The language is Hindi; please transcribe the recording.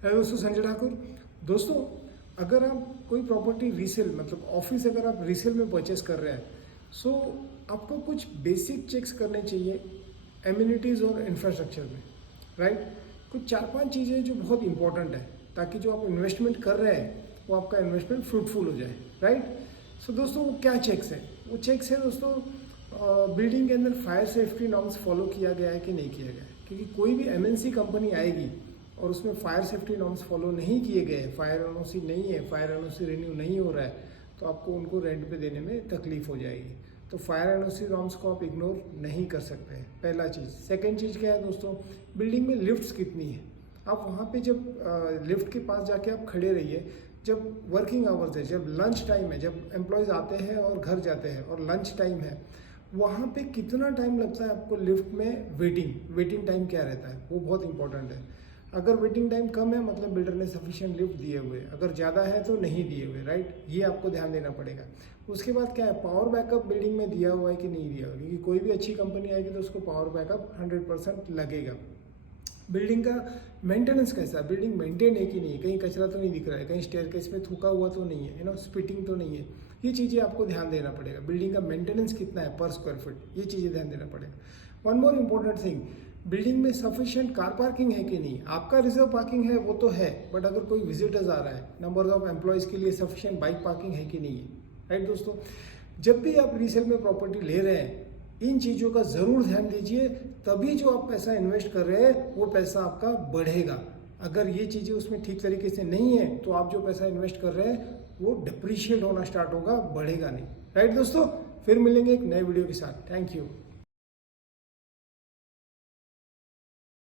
हेलो दोस्तों, संजय ठाकुर। दोस्तों, अगर आप कोई प्रॉपर्टी रीसेल मतलब ऑफिस अगर आप रीसेल में परचेस कर रहे हैं, सो आपको कुछ बेसिक चेक्स करने चाहिए एम्यूनिटीज़ और इंफ्रास्ट्रक्चर में, राइट। कुछ 4-5 चीज़ें जो बहुत इंपॉर्टेंट है ताकि जो आप इन्वेस्टमेंट कर रहे हैं वो आपका इन्वेस्टमेंट फ्रूटफुल हो जाए, राइट। सो दोस्तों, वो क्या चेक्स है? वो चेक्स है दोस्तों, बिल्डिंग के अंदर फायर सेफ्टी नॉर्म्स फॉलो किया गया है कि नहीं किया गया है, क्योंकि कोई भी एमएनसी कंपनी आएगी और उसमें फायर सेफ्टी नॉर्म्स फॉलो नहीं किए गए, फायर एनओसी नहीं है, फायर एनओसी रिन्यू नहीं हो रहा है, तो आपको उनको रेंट पे देने में तकलीफ हो जाएगी। तो फायर एनओसी नॉर्म्स को आप इग्नोर नहीं कर सकते हैं, पहला चीज़। सेकंड चीज़ क्या है दोस्तों, बिल्डिंग में लिफ्ट्स कितनी है। आप वहाँ पे जब लिफ्ट के पास जाके आप खड़े रहिए, जब वर्किंग आवर्स है, जब लंच टाइम है, जब एम्प्लॉयज़ आते हैं और घर जाते हैं और लंच टाइम है, वहाँ पे कितना टाइम लगता है आपको लिफ्ट में वेटिंग टाइम क्या रहता है, वो बहुत इंपॉर्टेंट है। अगर वेटिंग टाइम कम है मतलब बिल्डर ने सफिशिएंट लिफ्ट दिए हुए, अगर ज़्यादा है तो नहीं दिए हुए, राइट। ये आपको ध्यान देना पड़ेगा। उसके बाद क्या है, पावर बैकअप बिल्डिंग में दिया हुआ है कि नहीं दिया हुआ, क्योंकि कोई भी अच्छी कंपनी आएगी तो उसको पावर बैकअप 100% लगेगा। बिल्डिंग का मेंटेनेंस कैसा है, बिल्डिंग मेंटेन है कि नहीं, कहीं कचरा तो नहीं दिख रहा है, कहीं स्टेयरकेस पे थूका हुआ तो नहीं है, स्पिटिंग तो नहीं है। ये चीज़ें आपको ध्यान देना पड़ेगा। बिल्डिंग का मेंटेनेंस कितना है पर स्क्वायर फीट, ये चीज़ें ध्यान देना पड़ेगा। One more important thing, building में सफिशिएंट कार पार्किंग है कि नहीं। आपका रिजर्व पार्किंग है वो तो है, बट अगर कोई विजिटर्स आ रहा है, नंबर ऑफ एम्प्लॉयज़ के लिए सफिशिएंट बाइक पार्किंग है कि नहीं है, राइट दोस्तों। जब भी आप रीसेल में प्रॉपर्टी ले रहे हैं, इन चीज़ों का ज़रूर ध्यान दीजिए, तभी जो आप पैसा इन्वेस्ट कर रहे हैं वो पैसा आपका बढ़ेगा। अगर ये चीज़ें उसमें ठीक तरीके से नहीं है तो आप जो पैसा इन्वेस्ट कर रहे हैं वो डिप्रिशिएट होना स्टार्ट होगा, बढ़ेगा नहीं, राइट दोस्तों। फिर मिलेंगे एक नए वीडियो के साथ। Thank you.